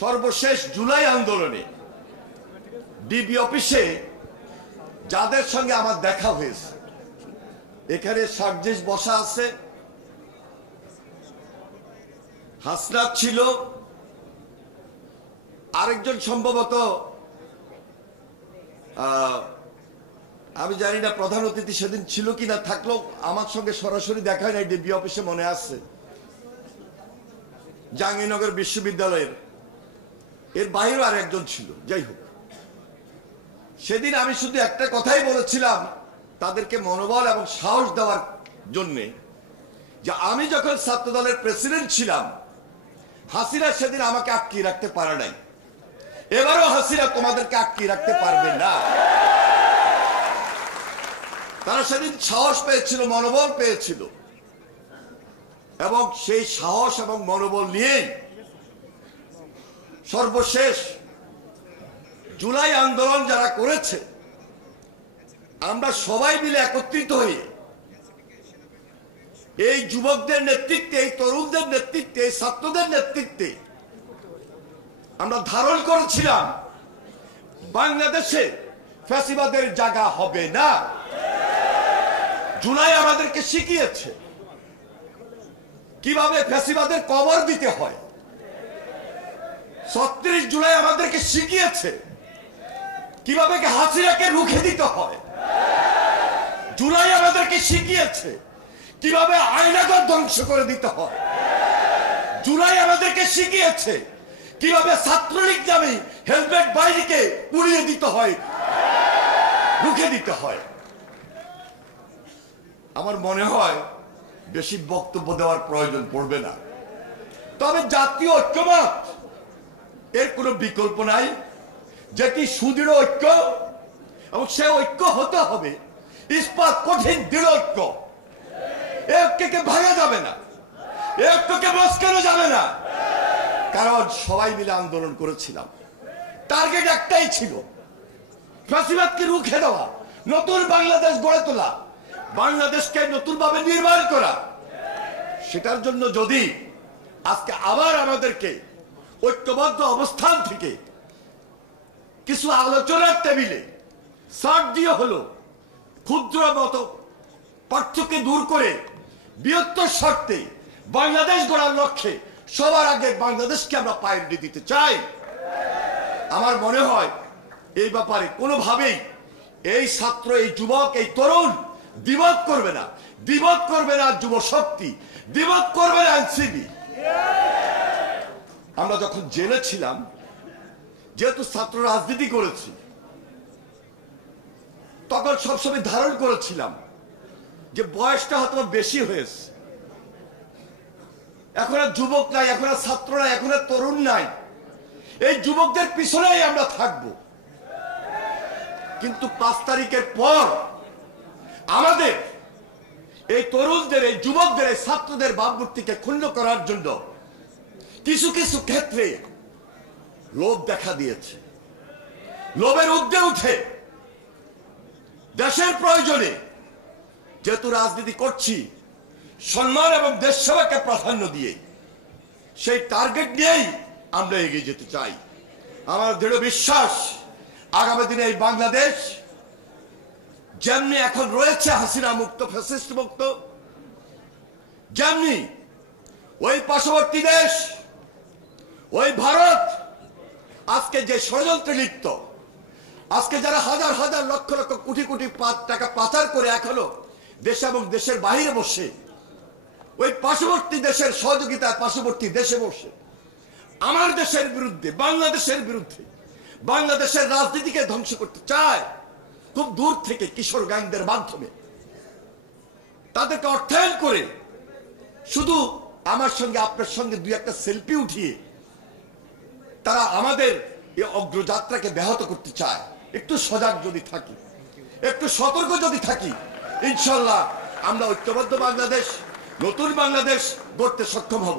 সর্বশেষ জুলাই আন্দোলনে ডিবি অফিসে যাদের সঙ্গে আমার দেখা হয়েছে, এখানে সার্জিস বসা আছে, হাসনাত ছিল, আরেকজন সম্ভবত আমি জানি না প্রধান অতিথি সেদিন ছিল কিনা, থাকলেও আমার সঙ্গে সরাসরি দেখা হয় নাই, ডিবি অফিসে মনে আছে, জাহাঙ্গীরনগর বিশ্ববিদ্যালয়ের এর বাইরেও আর একজন ছিল। যাই হোক, সেদিন আমি শুধু একটা কথাই বলেছিলাম তাদেরকে মনোবল এবং সাহস দেওয়ার জন্য, যে আমি যখন ছাত্র দলের প্রেসিডেন্ট ছিলাম, হাসিনা সেদিন আমাকে আটকিয়ে রাখতে পারে নাই, এবারও হাসিনা তোমাদেরকে আটকিয়ে রাখতে পারবে না। তারা সেদিন সাহস পেয়েছিল, মনোবল পেয়েছিল, এবং সেই সাহস এবং মনোবল নিয়েই সর্বশেষ জুলাই আন্দোলন যারা করেছে, আমরা সবাই মিলে একত্রিত হয়ে এই যুবকদের নেতৃত্বে, এই তরুণদের নেতৃত্বে, এই ছাত্রদের নেতৃত্বে আমরা ধারণ করেছিলাম বাংলাদেশে ফ্যাসিবাদের জায়গা হবে না। জুলাই আমাদেরকে শিখিয়েছে কিভাবে ফ্যাসিবাদের কবর দিতে হয়। ৩৬ জুলাই আমাদেরকে শিখিয়েছে কিভাবে হাসিনাকে রুখে দিতে হয়। জুলাই আমাদেরকে শিখিয়েছে কিভাবে আয়নাঘর ধ্বংস করে দিতে হয়। জুলাই আমাদেরকে শিখিয়েছে কিভাবে ছাত্রলীগ নামে হেলমেট বাহিনীকে উড়িয়ে দিতে হয়, রুখে দিতে হয়। আমার মনে হয় বেশি বক্তব্য দেওয়ার প্রয়োজন পড়বে না, তবে জাতীয় ঐক্যমত এর কোনো বিকল্প নাই, যেটি সুদৃঢ় ঐক্য, এবং সে ঐক্য হতে হবে ইস্পাত কঠিন দৃঢ় ঐক্য। এই ঐক্যকে ভাঙা যাবে না, এই ঐক্যকে মস্কানো যাবে না, কারণ সবাই মিলে আন্দোলন করেছিলাম, টার্গেট একটাই ছিল, ফ্যাসিবাদকে রুখে দেওয়া, নতুন বাংলাদেশ গড়ে তোলা, বাংলাদেশকে নতুন ভাবে নির্মাণ করা। সেটার জন্য যদি আজকে আবার আমাদেরকে ঐক্যবদ্ধ অবস্থান থেকে কিছু আলোচনার টেবিলে সার্ট দিয়ে হলো ক্ষুদ্র মতো পার্থক্য দূর করে বৃহত্তর স্বার্থে বাংলাদেশ গড়ার লক্ষ্যে সবার আগে বাংলাদেশকে আমরা প্রায়োরিটি দিতে চাই। আমার মনে হয় এই ব্যাপারে কোনোভাবেই এই ছাত্র, এই যুবক, এই তরুণ দ্বিমত করবে না, দ্বিমত করবে না যুব শক্তি, দ্বিমত করবে না এনসিপি। আমরা যখন জেলে ছিলাম, যেহেতু ছাত্র রাজনীতি করেছি, তখন সবসময় ধারণ করেছিলাম যে বয়সটা হয়তো বেশি হয়েছে, এখন আর যুবক নাই, এখন আর ছাত্র নাই, এখন আর তরুণ নাই, এই যুবকদের পিছনেই আমরা থাকবো। কিন্তু 5 তারিখের পর আমাদের এই তরুণদের, এই যুবকদের, এই ছাত্রদের ভাবমূর্তিকে ক্ষুণ্ণ করার জন্য কিছু কিছু ক্ষেত্রে লোভ দেখা দিয়েছে। লোভের ঊর্ধ্বে উঠে দেশের প্রয়োজনে, যেহেতু রাজনীতি করছি, সম্মান এবং দেশ সেবাকে প্রাধান্য দিয়ে সেই টার্গেট নিয়েই আমরা এগিয়ে যেতে চাই। আমার দৃঢ় বিশ্বাস আগামী দিনে এই বাংলাদেশ যেমনি এখন রয়েছে হাসিনা মুক্ত, ফ্যাসিস্ট মুক্ত, যেমনি ওই পার্শ্ববর্তী দেশ, ওই ভারত আজকে যে ষড়যন্ত্রে লিপ্ত, আজকে যারা হাজার হাজার লক্ষ লক্ষ কোটি কোটি টাকা পাচার করে এখনো দেশে এবং দেশের বাইরে বসে, ওই পার্শ্ববর্তী দেশের সহযোগিতায় পার্শ্ববর্তী দেশে বসে আমার দেশের বিরুদ্ধে, বাংলাদেশের বিরুদ্ধে, বাংলাদেশের রাজনীতিকে ধ্বংস করতে চায়, খুব দূর থেকে কিশোর গ্যাংদের মাধ্যমে তাদেরকে অর্থায়ন করে শুধু আমার সঙ্গে আপনার সঙ্গে 2-1টা সেলফি উঠিয়ে তারা আমাদের এই অগ্রযাত্রাকে ব্যাহত করতে চায়। একটু সজাগ যদি থাকি, একটু সতর্ক যদি থাকি, ইনশাল্লাহ আমরা ঐক্যবদ্ধ বাংলাদেশ, নতুন বাংলাদেশ গড়তে সক্ষম হব।